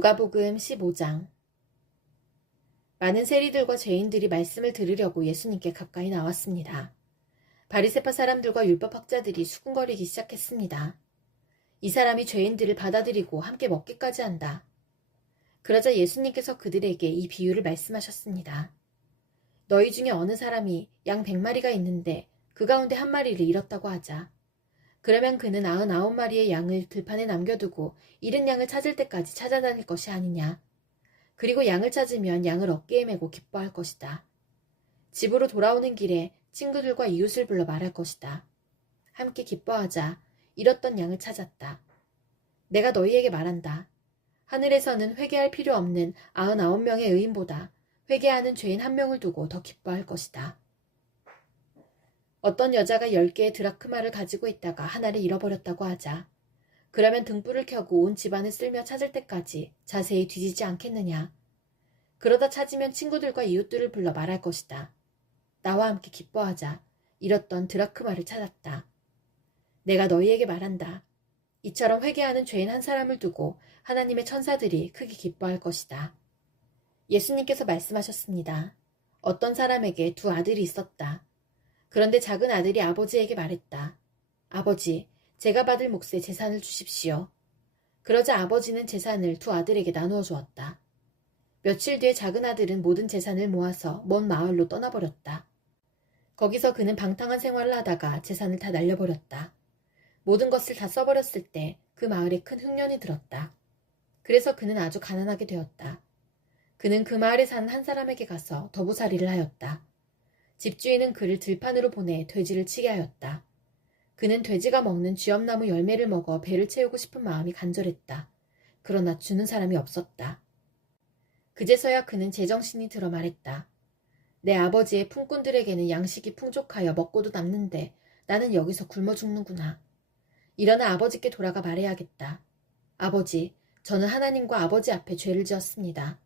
누가복음 15장. 많은 세리들과 죄인들이 말씀을 들으려고 예수님께 가까이 나왔습니다. 바리새파 사람들과 율법학자들이 수군거리기 시작했습니다. 이 사람이 죄인들을 받아들이고 함께 먹기까지 한다. 그러자 예수님께서 그들에게 이 비유를 말씀하셨습니다. 너희 중에 어느 사람이 양 100마리가 있는데 그 가운데 한 마리를 잃었다고 하자. 그러면 그는 99마리의 양을 들판에 남겨두고 잃은 양을 찾을 때까지 찾아다닐 것이 아니냐. 그리고 양을 찾으면 양을 어깨에 메고 기뻐할 것이다. 집으로 돌아오는 길에 친구들과 이웃을 불러 말할 것이다. 함께 기뻐하자. 잃었던 양을 찾았다. 내가 너희에게 말한다. 하늘에서는 회개할 필요 없는 99명의 의인보다 회개하는 죄인 1명을 두고 더 기뻐할 것이다. 어떤 여자가 10개의 드라크마를 가지고 있다가 하나를 잃어버렸다고 하자. 그러면 등불을 켜고 온 집안을 쓸며 찾을 때까지 자세히 뒤지지 않겠느냐. 그러다 찾으면 친구들과 이웃들을 불러 말할 것이다. 나와 함께 기뻐하자. 잃었던 드라크마를 찾았다. 내가 너희에게 말한다. 이처럼 회개하는 죄인 한 사람을 두고 하나님의 천사들이 크게 기뻐할 것이다. 예수님께서 말씀하셨습니다. 어떤 사람에게 2 아들이 있었다. 그런데 작은 아들이 아버지에게 말했다. 아버지, 제가 받을 몫의 재산을 주십시오. 그러자 아버지는 재산을 2 아들에게 나누어 주었다. 며칠 뒤에 작은 아들은 모든 재산을 모아서 먼 마을로 떠나버렸다. 거기서 그는 방탕한 생활을 하다가 재산을 다 날려버렸다. 모든 것을 다 써버렸을 때 그 마을에 큰 흉년이 들었다. 그래서 그는 아주 가난하게 되었다. 그는 그 마을에 사는 한 사람에게 가서 더부살이를 하였다. 집주인은 그를 들판으로 보내 돼지를 치게 하였다. 그는 돼지가 먹는 쥐엄나무 열매를 먹어 배를 채우고 싶은 마음이 간절했다. 그러나 주는 사람이 없었다. 그제서야 그는 제정신이 들어 말했다. 내 아버지의 품꾼들에게는 양식이 풍족하여 먹고도 남는데 나는 여기서 굶어 죽는구나. 일어나 아버지께 돌아가 말해야겠다. 아버지, 저는 하나님과 아버지 앞에 죄를 지었습니다.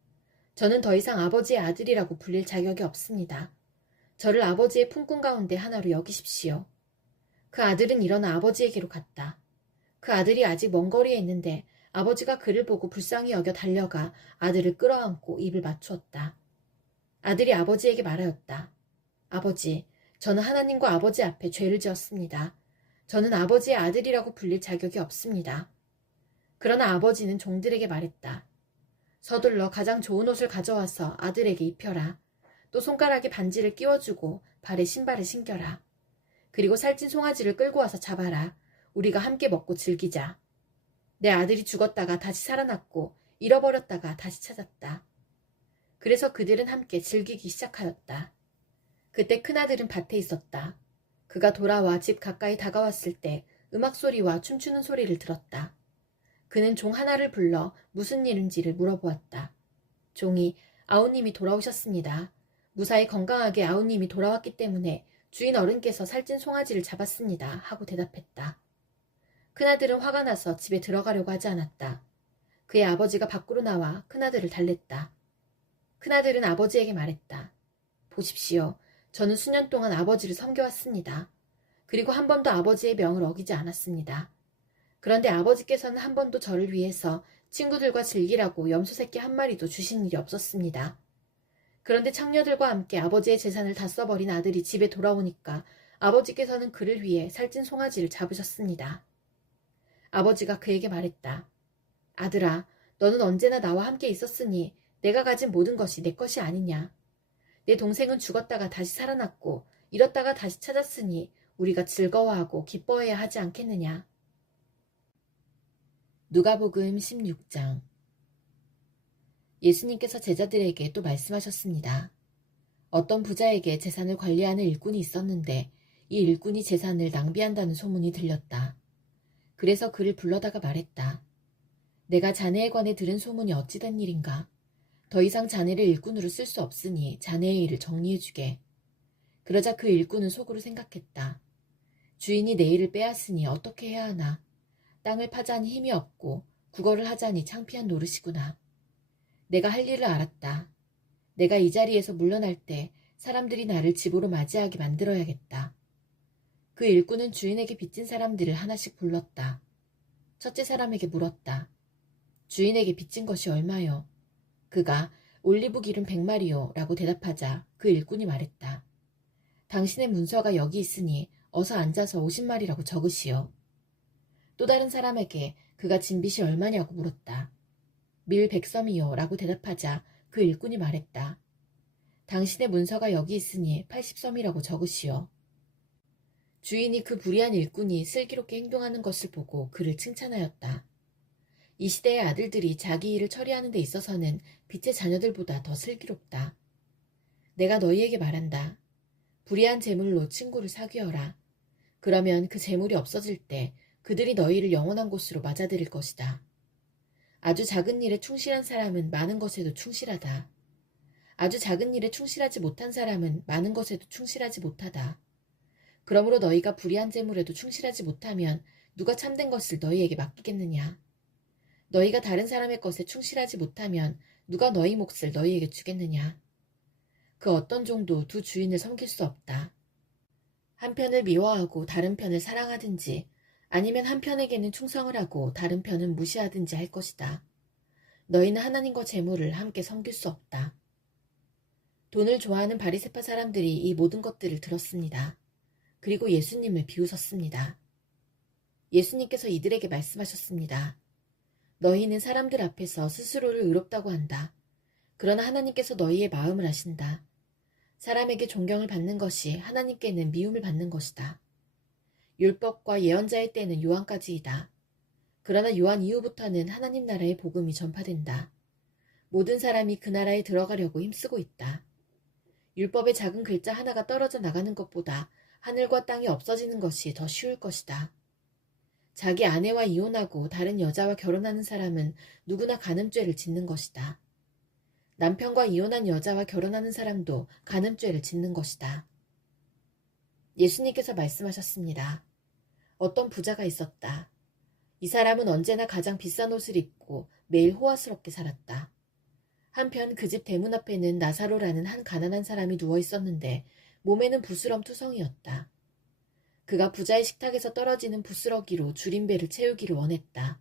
저는 더 이상 아버지의 아들이라고 불릴 자격이 없습니다. 저를 아버지의 품꾼 가운데 하나로 여기십시오. 그 아들은 일어나 아버지에게로 갔다. 그 아들이 아직 먼 거리에 있는데 아버지가 그를 보고 불쌍히 여겨 달려가 아들을 끌어안고 입을 맞추었다. 아들이 아버지에게 말하였다. 아버지, 저는 하나님과 아버지 앞에 죄를 지었습니다. 저는 아버지의 아들이라고 불릴 자격이 없습니다. 그러나 아버지는 종들에게 말했다. 서둘러 가장 좋은 옷을 가져와서 아들에게 입혀라. 또 손가락에 반지를 끼워주고 발에 신발을 신겨라. 그리고 살찐 송아지를 끌고 와서 잡아라. 우리가 함께 먹고 즐기자. 내 아들이 죽었다가 다시 살아났고 잃어버렸다가 다시 찾았다. 그래서 그들은 함께 즐기기 시작하였다. 그때 큰아들은 밭에 있었다. 그가 돌아와 집 가까이 다가왔을 때 음악 소리와 춤추는 소리를 들었다. 그는 종 하나를 불러 무슨 일인지를 물어보았다. 종이 아우님이 돌아오셨습니다. 무사히 건강하게 아우님이 돌아왔기 때문에 주인 어른께서 살찐 송아지를 잡았습니다. 하고 대답했다. 큰아들은 화가 나서 집에 들어가려고 하지 않았다. 그의 아버지가 밖으로 나와 큰아들을 달랬다. 큰아들은 아버지에게 말했다. 보십시오. 저는 수년 동안 아버지를 섬겨왔습니다. 그리고 한 번도 아버지의 명을 어기지 않았습니다. 그런데 아버지께서는 한 번도 저를 위해서 친구들과 즐기라고 염소 새끼 1마리도 주신 일이 없었습니다. 그런데 창녀들과 함께 아버지의 재산을 다 써버린 아들이 집에 돌아오니까 아버지께서는 그를 위해 살찐 송아지를 잡으셨습니다. 아버지가 그에게 말했다. 아들아, 너는 언제나 나와 함께 있었으니 내가 가진 모든 것이 내 것이 아니냐. 내 동생은 죽었다가 다시 살아났고 잃었다가 다시 찾았으니 우리가 즐거워하고 기뻐해야 하지 않겠느냐. 누가복음 16장. 예수님께서 제자들에게 또 말씀하셨습니다. 어떤 부자에게 재산을 관리하는 일꾼이 있었는데 이 일꾼이 재산을 낭비한다는 소문이 들렸다. 그래서 그를 불러다가 말했다. 내가 자네에 관해 들은 소문이 어찌 된 일인가? 더 이상 자네를 일꾼으로 쓸 수 없으니 자네의 일을 정리해주게. 그러자 그 일꾼은 속으로 생각했다. 주인이 내 일을 빼앗으니 어떻게 해야 하나. 땅을 파자니 힘이 없고 국어를 하자니 창피한 노릇이구나. 내가 할 일을 알았다. 내가 이 자리에서 물러날 때 사람들이 나를 집으로 맞이하게 만들어야겠다. 그 일꾼은 주인에게 빚진 사람들을 하나씩 불렀다. 첫째 사람에게 물었다. 주인에게 빚진 것이 얼마요? 그가 올리브 기름 100마리요 라고 대답하자 그 일꾼이 말했다. 당신의 문서가 여기 있으니 어서 앉아서 50마리라고 적으시오. 또 다른 사람에게 그가 진 빚이 얼마냐고 물었다. 밀 100섬이요 라고 대답하자 그 일꾼이 말했다. 당신의 문서가 여기 있으니 80섬이라고 적으시오. 주인이 그 불의한 일꾼이 슬기롭게 행동하는 것을 보고 그를 칭찬하였다. 이 시대의 아들들이 자기 일을 처리하는 데 있어서는 빛의 자녀들보다 더 슬기롭다. 내가 너희에게 말한다. 불의한 재물로 친구를 사귀어라. 그러면 그 재물이 없어질 때 그들이 너희를 영원한 곳으로 맞아들일 것이다. 아주 작은 일에 충실한 사람은 많은 것에도 충실하다. 아주 작은 일에 충실하지 못한 사람은 많은 것에도 충실하지 못하다. 그러므로 너희가 불의한 재물에도 충실하지 못하면 누가 참된 것을 너희에게 맡기겠느냐. 너희가 다른 사람의 것에 충실하지 못하면 누가 너희 몫을 너희에게 주겠느냐. 그 어떤 종도 두 주인을 섬길 수 없다. 한 편을 미워하고 다른 편을 사랑하든지 아니면 한 편에게는 충성을 하고 다른 편은 무시하든지 할 것이다. 너희는 하나님과 재물을 함께 섬길 수 없다. 돈을 좋아하는 바리새파 사람들이 이 모든 것들을 들었습니다. 그리고 예수님을 비웃었습니다. 예수님께서 이들에게 말씀하셨습니다. 너희는 사람들 앞에서 스스로를 의롭다고 한다. 그러나 하나님께서 너희의 마음을 아신다. 사람에게 존경을 받는 것이 하나님께는 미움을 받는 것이다. 율법과 예언자의 때는 요한까지이다. 그러나 요한 이후부터는 하나님 나라의 복음이 전파된다. 모든 사람이 그 나라에 들어가려고 힘쓰고 있다. 율법의 작은 글자 하나가 떨어져 나가는 것보다 하늘과 땅이 없어지는 것이 더 쉬울 것이다. 자기 아내와 이혼하고 다른 여자와 결혼하는 사람은 누구나 간음죄를 짓는 것이다. 남편과 이혼한 여자와 결혼하는 사람도 간음죄를 짓는 것이다. 예수님께서 말씀하셨습니다. 어떤 부자가 있었다. 이 사람은 언제나 가장 비싼 옷을 입고 매일 호화스럽게 살았다. 한편 그 집 대문 앞에는 나사로라는 한 가난한 사람이 누워 있었는데 몸에는 부스럼투성이었다. 그가 부자의 식탁에서 떨어지는 부스러기로 줄인 배를 채우기를 원했다.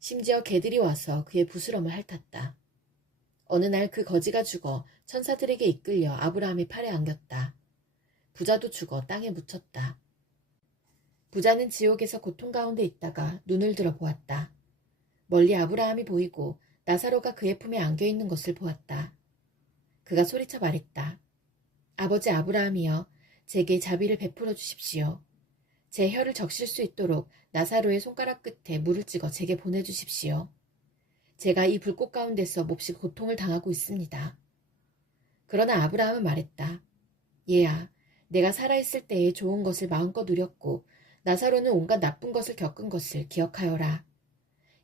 심지어 개들이 와서 그의 부스럼을 핥았다. 어느 날 그 거지가 죽어 천사들에게 이끌려 아브라함의 팔에 안겼다. 부자도 죽어 땅에 묻혔다. 부자는 지옥에서 고통 가운데 있다가 눈을 들어 보았다. 멀리 아브라함이 보이고 나사로가 그의 품에 안겨있는 것을 보았다. 그가 소리쳐 말했다. 아버지 아브라함이여, 제게 자비를 베풀어 주십시오. 제 혀를 적실 수 있도록 나사로의 손가락 끝에 물을 찍어 제게 보내주십시오. 제가 이 불꽃 가운데서 몹시 고통을 당하고 있습니다. 그러나 아브라함은 말했다. 얘야, 내가 살아있을 때에 좋은 것을 마음껏 누렸고 나사로는 온갖 나쁜 것을 겪은 것을 기억하여라.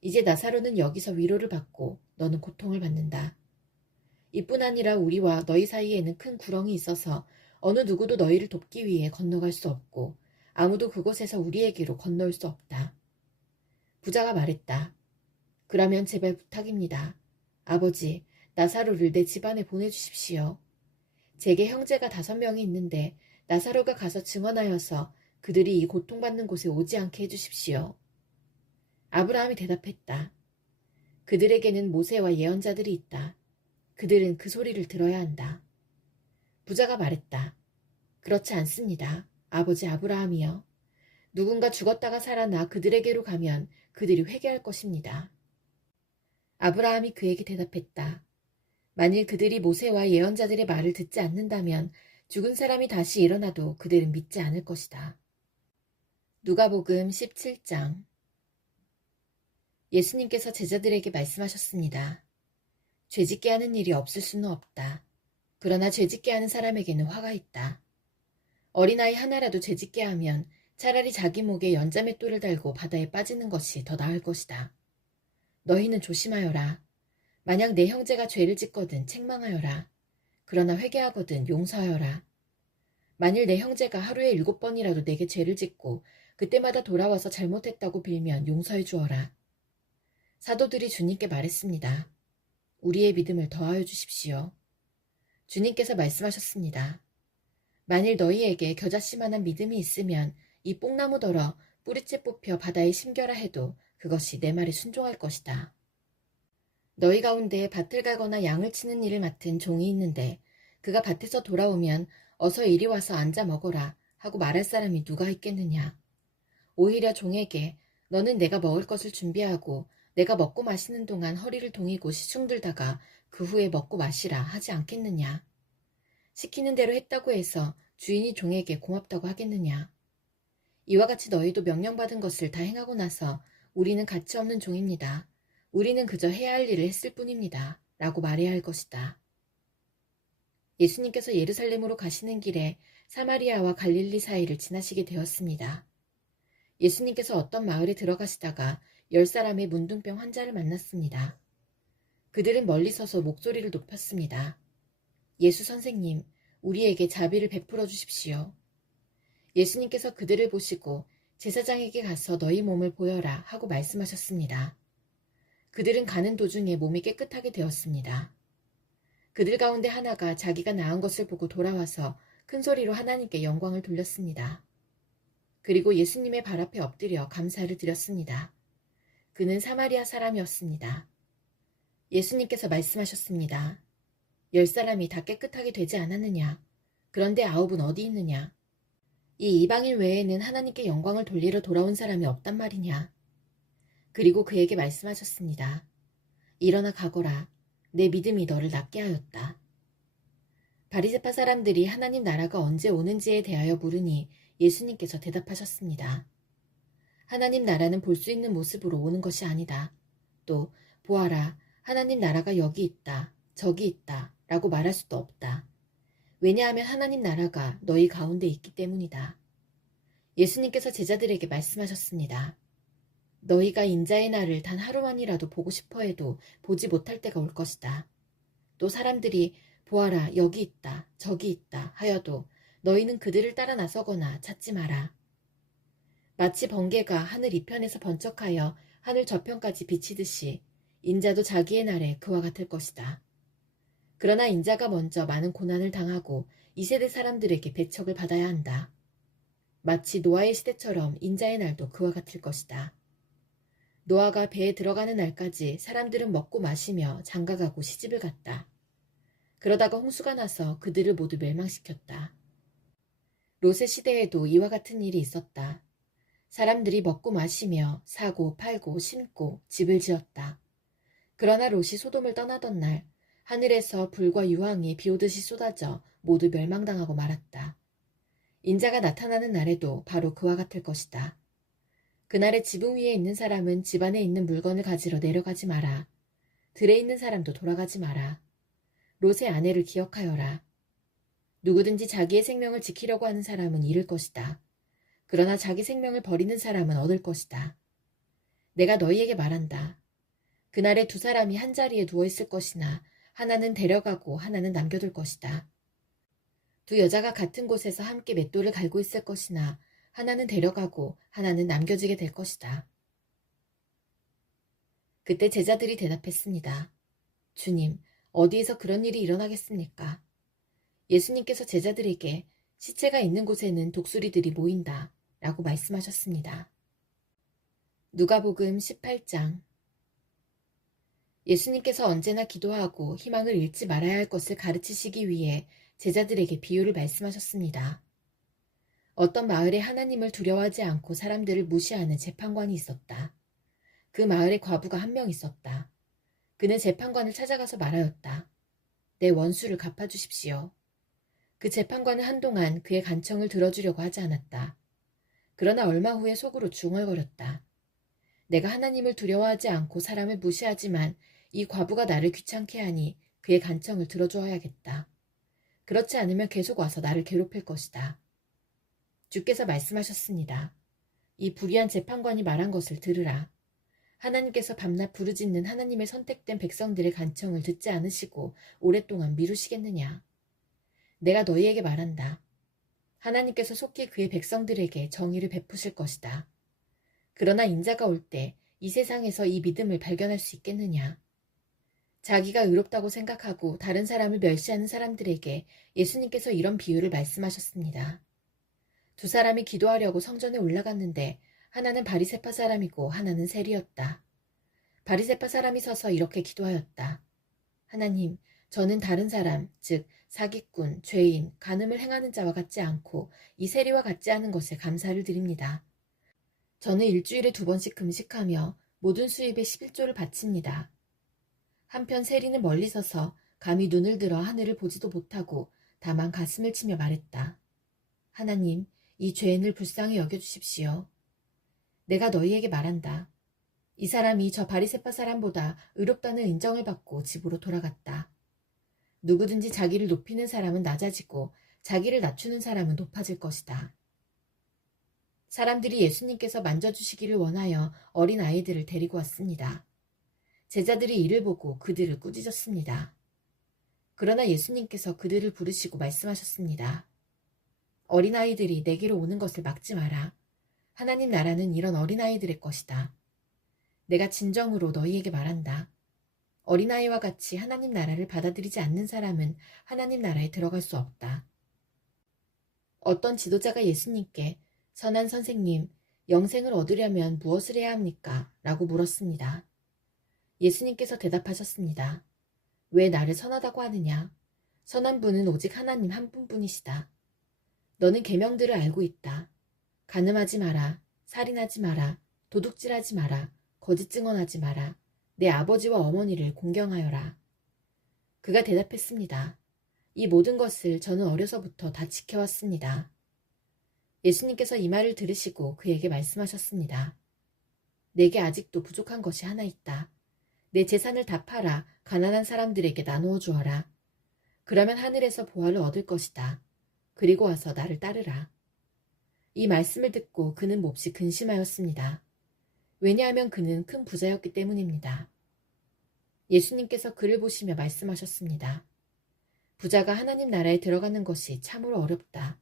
이제 나사로는 여기서 위로를 받고 너는 고통을 받는다. 이뿐 아니라 우리와 너희 사이에는 큰 구렁이 있어서 어느 누구도 너희를 돕기 위해 건너갈 수 없고 아무도 그곳에서 우리에게로 건너올 수 없다. 부자가 말했다. 그러면 제발 부탁입니다. 아버지, 나사로를 내 집안에 보내주십시오. 제게 형제가 5명이 있는데 나사로가 가서 증언하여서 그들이 이 고통받는 곳에 오지 않게 해주십시오. 아브라함이 대답했다. 그들에게는 모세와 예언자들이 있다. 그들은 그 소리를 들어야 한다. 부자가 말했다. 그렇지 않습니다. 아버지 아브라함이여. 누군가 죽었다가 살아나 그들에게로 가면 그들이 회개할 것입니다. 아브라함이 그에게 대답했다. 만일 그들이 모세와 예언자들의 말을 듣지 않는다면 죽은 사람이 다시 일어나도 그들은 믿지 않을 것이다. 누가복음 17장. 예수님께서 제자들에게 말씀하셨습니다. 죄짓게 하는 일이 없을 수는 없다. 그러나 죄짓게 하는 사람에게는 화가 있다. 어린아이 하나라도 죄짓게 하면 차라리 자기 목에 연자맷돌을 달고 바다에 빠지는 것이 더 나을 것이다. 너희는 조심하여라. 만약 내 형제가 죄를 짓거든 책망하여라. 그러나 회개하거든 용서하여라. 만일 내 형제가 하루에 7번이라도 내게 죄를 짓고 그때마다 돌아와서 잘못했다고 빌면 용서해 주어라. 사도들이 주님께 말했습니다. 우리의 믿음을 더하여 주십시오. 주님께서 말씀하셨습니다. 만일 너희에게 겨자씨만한 믿음이 있으면 이 뽕나무더러 뿌리째 뽑혀 바다에 심겨라 해도 그것이 내 말에 순종할 것이다. 너희 가운데 밭을 가거나 양을 치는 일을 맡은 종이 있는데 그가 밭에서 돌아오면 어서 이리 와서 앉아 먹어라 하고 말할 사람이 누가 있겠느냐. 오히려 종에게 너는 내가 먹을 것을 준비하고 내가 먹고 마시는 동안 허리를 동이고 시충들다가 그 후에 먹고 마시라 하지 않겠느냐. 시키는 대로 했다고 해서 주인이 종에게 고맙다고 하겠느냐. 이와 같이 너희도 명령받은 것을 다 행하고 나서 우리는 가치 없는 종입니다. 우리는 그저 해야 할 일을 했을 뿐입니다. 라고 말해야 할 것이다. 예수님께서 예루살렘으로 가시는 길에 사마리아와 갈릴리 사이를 지나시게 되었습니다. 예수님께서 어떤 마을에 들어가시다가 10사람의 문둥병 환자를 만났습니다. 그들은 멀리 서서 목소리를 높였습니다. 예수 선생님, 우리에게 자비를 베풀어 주십시오. 예수님께서 그들을 보시고 제사장에게 가서 너희 몸을 보여라 하고 말씀하셨습니다. 그들은 가는 도중에 몸이 깨끗하게 되었습니다. 그들 가운데 하나가 자기가 나은 것을 보고 돌아와서 큰 소리로 하나님께 영광을 돌렸습니다. 그리고 예수님의 발 앞에 엎드려 감사를 드렸습니다. 그는 사마리아 사람이었습니다. 예수님께서 말씀하셨습니다. 10사람이 다 깨끗하게 되지 않았느냐? 그런데 9은 어디 있느냐? 이 이방인 외에는 하나님께 영광을 돌리러 돌아온 사람이 없단 말이냐? 그리고 그에게 말씀하셨습니다. 일어나 가거라. 내 믿음이 너를 낫게 하였다. 바리새파 사람들이 하나님 나라가 언제 오는지에 대하여 물으니 예수님께서 대답하셨습니다. 하나님 나라는 볼 수 있는 모습으로 오는 것이 아니다. 또 보아라, 하나님 나라가 여기 있다, 저기 있다 라고 말할 수도 없다. 왜냐하면 하나님 나라가 너희 가운데 있기 때문이다. 예수님께서 제자들에게 말씀하셨습니다. 너희가 인자의 날을 단 하루만이라도 보고 싶어 해도 보지 못할 때가 올 것이다. 또 사람들이 보아라, 여기 있다, 저기 있다 하여도 너희는 그들을 따라 나서거나 찾지 마라. 마치 번개가 하늘 이편에서 번쩍하여 하늘 저편까지 비치듯이 인자도 자기의 날에 그와 같을 것이다. 그러나 인자가 먼저 많은 고난을 당하고 이 세대 사람들에게 배척을 받아야 한다. 마치 노아의 시대처럼 인자의 날도 그와 같을 것이다. 노아가 배에 들어가는 날까지 사람들은 먹고 마시며 장가가고 시집을 갔다. 그러다가 홍수가 나서 그들을 모두 멸망시켰다. 롯의 시대에도 이와 같은 일이 있었다. 사람들이 먹고 마시며 사고 팔고 심고 집을 지었다. 그러나 롯이 소돔을 떠나던 날 하늘에서 불과 유황이 비오듯이 쏟아져 모두 멸망당하고 말았다. 인자가 나타나는 날에도 바로 그와 같을 것이다. 그날의 지붕 위에 있는 사람은 집 안에 있는 물건을 가지러 내려가지 마라. 들에 있는 사람도 돌아가지 마라. 롯의 아내를 기억하여라. 누구든지 자기의 생명을 지키려고 하는 사람은 잃을 것이다. 그러나 자기 생명을 버리는 사람은 얻을 것이다. 내가 너희에게 말한다. 그날에 2사람이 한 자리에 누워있을 것이나 하나는 데려가고 하나는 남겨둘 것이다. 2여자가 같은 곳에서 함께 맷돌을 갈고 있을 것이나 하나는 데려가고 하나는 남겨지게 될 것이다. 그때 제자들이 대답했습니다. 주님, 어디에서 그런 일이 일어나겠습니까? 예수님께서 제자들에게 시체가 있는 곳에는 독수리들이 모인다 라고 말씀하셨습니다. 누가복음 18장. 예수님께서 언제나 기도하고 희망을 잃지 말아야 할 것을 가르치시기 위해 제자들에게 비유를 말씀하셨습니다. 어떤 마을에 하나님을 두려워하지 않고 사람들을 무시하는 재판관이 있었다. 그 마을에 과부가 한 명 있었다. 그는 재판관을 찾아가서 말하였다. 내 원수를 갚아주십시오. 그 재판관은 한동안 그의 간청을 들어주려고 하지 않았다. 그러나 얼마 후에 속으로 중얼거렸다. 내가 하나님을 두려워하지 않고 사람을 무시하지만 이 과부가 나를 귀찮게 하니 그의 간청을 들어주어야겠다. 그렇지 않으면 계속 와서 나를 괴롭힐 것이다. 주께서 말씀하셨습니다. 이 불의한 재판관이 말한 것을 들으라. 하나님께서 밤낮 부르짖는 하나님의 선택된 백성들의 간청을 듣지 않으시고 오랫동안 미루시겠느냐. 내가 너희에게 말한다. 하나님께서 속히 그의 백성들에게 정의를 베푸실 것이다. 그러나 인자가 올 때 이 세상에서 이 믿음을 발견할 수 있겠느냐. 자기가 의롭다고 생각하고 다른 사람을 멸시하는 사람들에게 예수님께서 이런 비유를 말씀하셨습니다. 2사람이 기도하려고 성전에 올라갔는데 하나는 바리새파 사람이고 하나는 세리였다. 바리새파 사람이 서서 이렇게 기도하였다. 하나님, 저는 다른 사람, 즉 사기꾼, 죄인, 간음을 행하는 자와 같지 않고 이 세리와 같지 않은 것에 감사를 드립니다. 저는 일주일에 2번씩 금식하며 모든 수입의 11조를 바칩니다. 한편 세리는 멀리 서서 감히 눈을 들어 하늘을 보지도 못하고 다만 가슴을 치며 말했다. 하나님, 이 죄인을 불쌍히 여겨주십시오. 내가 너희에게 말한다. 이 사람이 저 바리새파 사람보다 의롭다는 인정을 받고 집으로 돌아갔다. 누구든지 자기를 높이는 사람은 낮아지고 자기를 낮추는 사람은 높아질 것이다. 사람들이 예수님께서 만져주시기를 원하여 어린 아이들을 데리고 왔습니다. 제자들이 이를 보고 그들을 꾸짖었습니다. 그러나 예수님께서 그들을 부르시고 말씀하셨습니다. 어린아이들이 내게로 오는 것을 막지 마라. 하나님 나라는 이런 어린아이들의 것이다. 내가 진정으로 너희에게 말한다. 어린아이와 같이 하나님 나라를 받아들이지 않는 사람은 하나님 나라에 들어갈 수 없다. 어떤 지도자가 예수님께 선한 선생님, 영생을 얻으려면 무엇을 해야 합니까? 라고 물었습니다. 예수님께서 대답하셨습니다. 왜 나를 선하다고 하느냐? 선한 분은 오직 하나님 한 분뿐이시다. 너는 계명들을 알고 있다. 간음하지 마라, 살인하지 마라, 도둑질하지 마라, 거짓 증언하지 마라, 내 아버지와 어머니를 공경하여라. 그가 대답했습니다. 이 모든 것을 저는 어려서부터 다 지켜왔습니다. 예수님께서 이 말을 들으시고 그에게 말씀하셨습니다. 내게 아직도 부족한 것이 하나 있다. 내 재산을 다 팔아 가난한 사람들에게 나누어 주어라. 그러면 하늘에서 보화를 얻을 것이다. 그리고 와서 나를 따르라. 이 말씀을 듣고 그는 몹시 근심하였습니다. 왜냐하면 그는 큰 부자였기 때문입니다. 예수님께서 그를 보시며 말씀하셨습니다. 부자가 하나님 나라에 들어가는 것이 참으로 어렵다.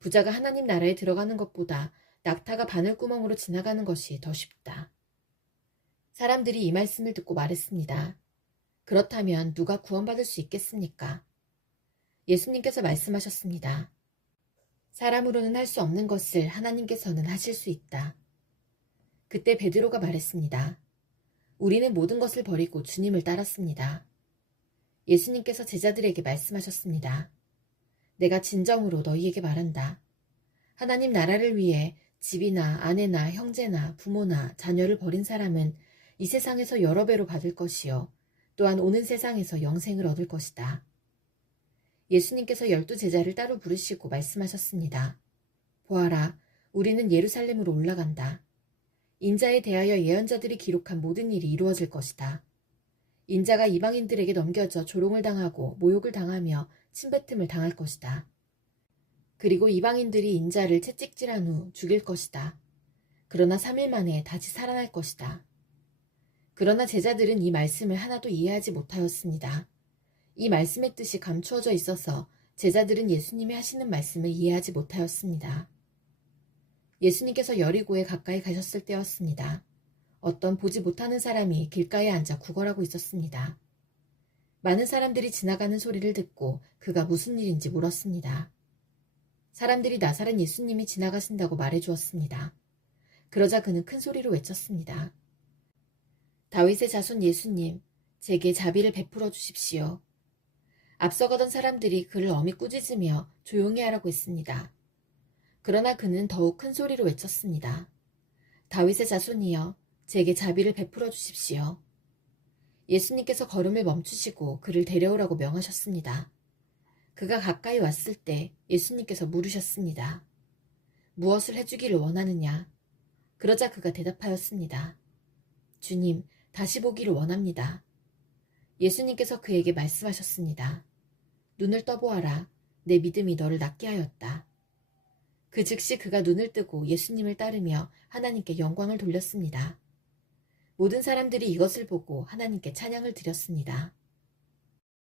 부자가 하나님 나라에 들어가는 것보다 낙타가 바늘구멍으로 지나가는 것이 더 쉽다. 사람들이 이 말씀을 듣고 말했습니다. 그렇다면 누가 구원받을 수 있겠습니까? 예수님께서 말씀하셨습니다. 사람으로는 할 수 없는 것을 하나님께서는 하실 수 있다. 그때 베드로가 말했습니다. 우리는 모든 것을 버리고 주님을 따랐습니다. 예수님께서 제자들에게 말씀하셨습니다. 내가 진정으로 너희에게 말한다. 하나님 나라를 위해 집이나 아내나 형제나 부모나 자녀를 버린 사람은 이 세상에서 여러 배로 받을 것이요. 또한 오는 세상에서 영생을 얻을 것이다. 예수님께서 12제자를 따로 부르시고 말씀하셨습니다. 보아라, 우리는 예루살렘으로 올라간다. 인자에 대하여 예언자들이 기록한 모든 일이 이루어질 것이다. 인자가 이방인들에게 넘겨져 조롱을 당하고 모욕을 당하며 침뱉음을 당할 것이다. 그리고 이방인들이 인자를 채찍질한 후 죽일 것이다. 그러나 3일 만에 다시 살아날 것이다. 그러나 제자들은 이 말씀을 하나도 이해하지 못하였습니다. 이 말씀의 뜻이 감추어져 있어서 제자들은 예수님이 하시는 말씀을 이해하지 못하였습니다. 예수님께서 여리고에 가까이 가셨을 때였습니다. 어떤 보지 못하는 사람이 길가에 앉아 구걸하고 있었습니다. 많은 사람들이 지나가는 소리를 듣고 그가 무슨 일인지 물었습니다. 사람들이 나사렛 예수님이 지나가신다고 말해주었습니다. 그러자 그는 큰 소리로 외쳤습니다. 다윗의 자손 예수님, 제게 자비를 베풀어 주십시오. 앞서가던 사람들이 그를 엄히 꾸짖으며 조용히 하라고 했습니다. 그러나 그는 더욱 큰 소리로 외쳤습니다. 다윗의 자손이여, 제게 자비를 베풀어 주십시오. 예수님께서 걸음을 멈추시고 그를 데려오라고 명하셨습니다. 그가 가까이 왔을 때 예수님께서 물으셨습니다. 무엇을 해주기를 원하느냐? 그러자 그가 대답하였습니다. 주님, 다시 보기를 원합니다. 예수님께서 그에게 말씀하셨습니다. 눈을 떠보아라. 내 믿음이 너를 낫게 하였다. 그 즉시 그가 눈을 뜨고 예수님을 따르며 하나님께 영광을 돌렸습니다. 모든 사람들이 이것을 보고 하나님께 찬양을 드렸습니다.